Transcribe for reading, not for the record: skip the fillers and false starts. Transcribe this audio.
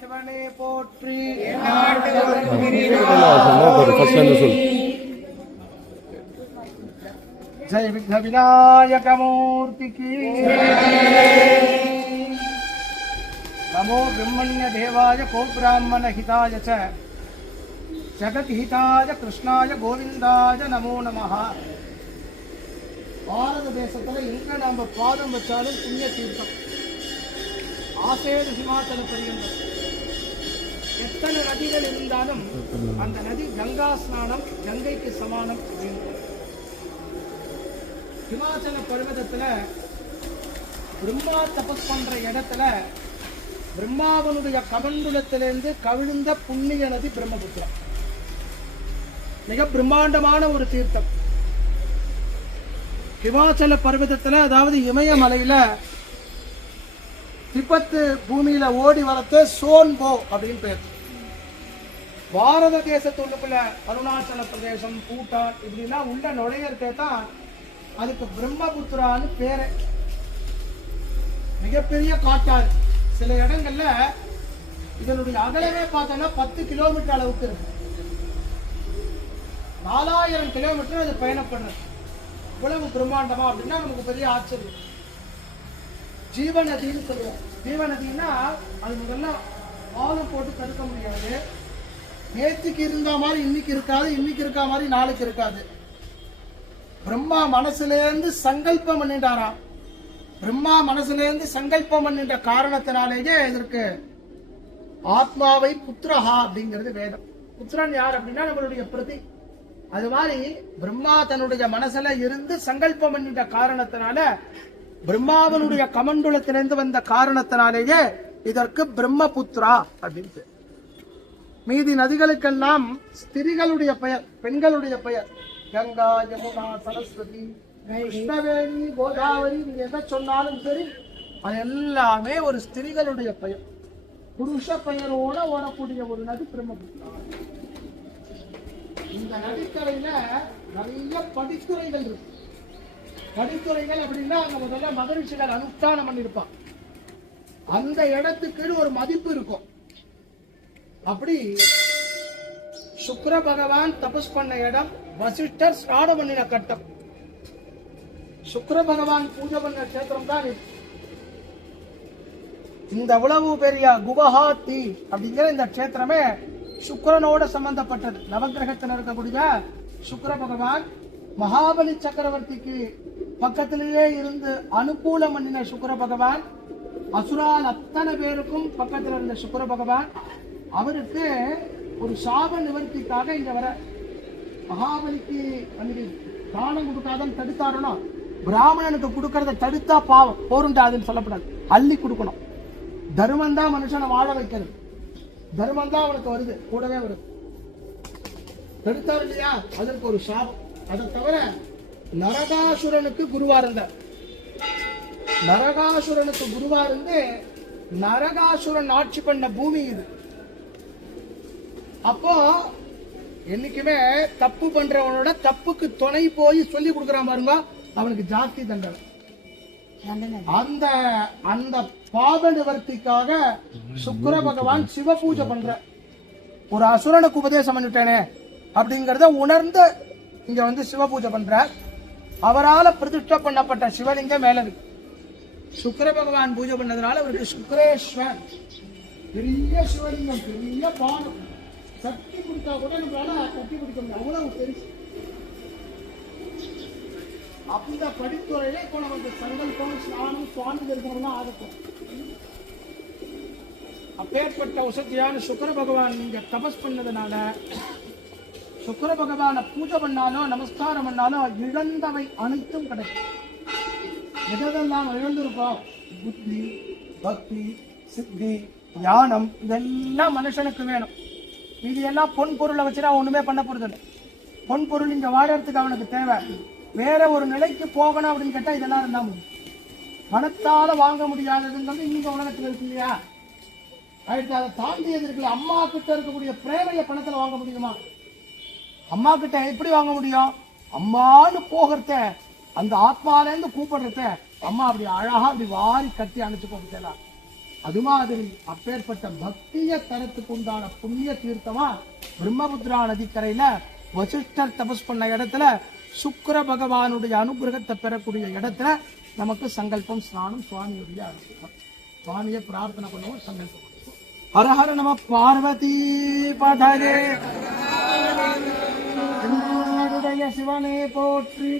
சிவனே போற்றி. ஜெய விக்ன விநாயக மூர்த்திக்கு. நமோ பிரம்மண்ய தேவாய கோ பிராமண ஹிதாய ச ஜகத் ஹிதாய கிருஷ்ணாய கோவிந்தாய நமோ நமஹ. பாரத தேசத்துல எங்க நாம பாதம் வச்சாலும் புண்ணிய தீர்த்தம். ஆசேது ஹிமாச்சல பரியந்தம் எத்தனை நதிகள் இருந்தாலும் அந்த நதி கங்கா ஸ்நானம் கங்கைக்கு சமானம். ஹிமாச்சல பர்வதத்துல பிரம்மா தபஸ் பண்ற இடத்துல பிரம்மாவனுடைய கமண்டலத்திலிருந்து கவிழ்ந்த புண்ணிய நதி பிரம்மபுத்திரா. மிக பிரம்மாண்டமான ஒரு தீர்த்தம். ஹிமாச்சல பர்வதத்துல, அதாவது இமயமலையில திபெத்து பூமியில ஓடி வளர்த்த சோன்போ அப்படின்னு பேர். பாரத தேசத்துக்குள்ள அருணாச்சல பிரதேசம், பூட்டான் இப்படின்னா உள்ள நுழையறதே தான் அதுக்கு பிரம்மபுத்திரான்னு பேரு. மிகப்பெரிய காட்டாறு. சில இடங்கள்ல இதனுடைய அகலமே பார்த்தோம்னா 10 கிலோமீட்டர் அளவுக்கு இருக்கு. 4000 கிலோமீட்டர் அது பயணப்படுறது. இவ்வளவு பிரம்மாண்டமா அப்படின்னா நமக்கு பெரிய ஆச்சரியம். ஜீவநதின்னு சொல்லுவோம். ஜீவநதினா அது முதல்ல ஆழம் போட்டு தடுக்க முடியாது. நேற்றுக்கு இருந்த மாதிரி இன்னைக்கு இருக்காது, இன்னைக்கு இருக்கா மாதிரி நாளைக்கு இருக்காது. பிரம்மா மனசுலேருந்து சங்கல்பம் பண்ணிட்டாராம். பிரம்மா மனசுலேருந்து சங்கல்பம் பண்ணிட்ட காரணத்தினாலேயே இதற்கு ஆத்மாவை புத்திரஹா அப்படிங்கிறது வேதம். புத்திரன் யார் அப்படின்னா நம்மளுடைய பிரதி. அது மாதிரி பிரம்மா தன்னுடைய மனசுல இருந்து சங்கல்பம் பண்ணிட்ட காரணத்தினால, பிரம்மாவனுடைய கமண்டலத்திலிருந்து வந்த காரணத்தினாலேயே இதற்கு பிரம்மபுத்திரா அப்படின்னு. மீதி நதிகளுக்கெல்லாம் ஸ்திரிகளுடைய பெயர், பெண்களுடைய பெயர். கங்கா, யமுனா, சரஸ்வதி, கிருஷ்ணவேணி, கோதாவரி, நீங்க எதை சொன்னாலும் சரி அது எல்லாமே ஒரு ஸ்திரிகளுடைய பெயர். புருஷ பெயரோட ஓடக்கூடிய ஒரு நதி பிரம்மபுத்திரா. இந்த நதிக்கரையில நிறைய படித்துறைகள் இருக்கு. படித்துறைகள் அப்படின்னா அங்க முதல்ல மகரிஷிகள் அனுஷ்டானம் பண்ணிருப்பான். அந்த இடத்துக்கு ஒரு மதிப்பு இருக்கும். அப்படி சுக்கிர பகவான் தபஸ் பண்ண இடம், வசிஷ்டர் ஸ்நானம் பண்ணின கட்டம், சுக்கிர பகவான் பூஜை பண்ண கஷேத்திரம் தான் இது. இந்த உளவு பெரிய குவஹாத்தி அப்படிங்கிற இந்த கஷேத்திரமே சுக்கிரனோட சம்பந்தப்பட்டது. நவகிரகத்தில் இருக்கக்கூடிய சுக்கிர பகவான் மகாபலி சக்கரவர்த்திக்கு பக்கத்திலேயே இருந்து அனுகூலம் பண்ணின சுக்கிர பகவான், அசுரால் அத்தனை பேருக்கும் பக்கத்தில் இருந்த சுக்கிர பகவான், அவருக்கு ஒரு சாப நிவர்த்திக்காக இங்க வர மகாபலிக்கு தானம் கொடுக்காதன்னு தடுத்தாருன்னா, பிராமணனுக்கு கொடுக்கறத தடுத்தா பாவம் போருண்டாதுன்னு சொல்லப்படாது, அள்ளி கொடுக்கணும். தர்மம் தான் மனுஷனை வாழ வைக்கிறது. தர்மம் தான் அவனுக்கு வருது, கூடவே வருது. தடுத்தாரு இல்லையா, அதற்கு ஒரு சாபம். அதை தவிர நரகாசுரனுக்கு குருவா இருந்தார். நரகாசுரனுக்கு குருவா இருந்து நரகாசுரன் ஆட்சி பண்ண பூமி இது. அப்போ என்னைக்குமே தப்பு பண்றவனோட தப்புக்கு துணை போய் சொல்லி கொடுக்கறான் பாருங்க, அவனுக்கு ஜாஸ்தி தண்டனை. அந்த அந்த பாப நிவர்த்திக்காக சுக்கிர பகவான் சிவ பூஜை பண்ற. ஒரு அசுரனுக்கு உபதேசம் பண்ணிட்டேனே அப்படிங்கறத உணர்ந்து இங்க வந்து சிவ பூஜை பண்ற. அவரால் பிரதிஷ்டை பண்ணப்பட்ட சிவலிங்கம் மேல இருக்கு. சுக்கிர பகவான் பூஜை பண்ணதுனால அவருக்கு சுக்கிரேஸ்வர். பெரிய சிவலிங்கம், பெரிய பானம். சக்தி கொடுத்தா கூட நம்மளால கட்டி பிடிக்க முடியும், அவ்வளவு பெருசு. அந்த படித்துறையில இப்போ நமக்கு சங்கல்பம், ஸ்நானம், சுவாமி தரிசனம் ஆகட்டும். அப்பேற்பட்ட உசத்தியான சுக்கிர பகவான் இங்க தபஸ் பண்ணதுனால, சுக்கிர பகவான பூஜை பண்ணாலும் நமஸ்காரம் பண்ணாலும் இழந்தவை அனைத்தும் கிடைக்கும். எதெல்லாம் இழந்திருக்கோம், புத்தி, பக்தி, சித்தி, ஞானம், இதெல்லாம் மனுஷனுக்கு வேணும். இது எல்லாம் பொன் பொருளை வச்சுனா ஒண்ணுமே பண்ண போறது இல்லை. பொன் பொருள் இங்க வாழறதுக்கு அவனுக்கு தேவை. வேற ஒரு நிலைக்கு போகணும் அப்படின்னு கேட்டா இதெல்லாம் இருந்தா முடியும். பணத்தால வாங்க முடியாததுங்கிறது இந்த உலகத்தில் இருக்கு இல்லையா. ஆயிடுச்சு, அதை தாண்டியது இருக்குல்ல. அம்மா கிட்ட இருக்கக்கூடிய பிரேமைய பணத்துல வாங்க முடியுமா? அம்மா கிட்ட எப்படி வாங்க முடியும்? அம்மான்னு போகிறத, அந்த ஆத்மாலேருந்து கூப்பிடுறத அம்மா அப்படி அழகா அப்படி வாரி கட்டி அணைச்சு கொடுக்கலாம். அது மாதிரி அப்பேற்பட்ட பக்திய தரத்துக்கு உண்டான புண்ணிய தீர்த்தமா பிரம்மபுத்திரா நதிக்கரையில வசிஷ்டர் தபஸ் பண்ண இடத்துல சுக்கிர பகவானுடைய அனுகிரகத்தை பெறக்கூடிய இடத்துல நமக்கு சங்கல்பம் ஸ்நானம் சுவாமியுடைய அனுகிரகம். சுவாமியை பிரார்த்தனை பண்ணுவோம், சங்கல்பம் பண்ணுவோம். ஹர ஹர நம பார்வதி பதரே சிவனே போற்றி.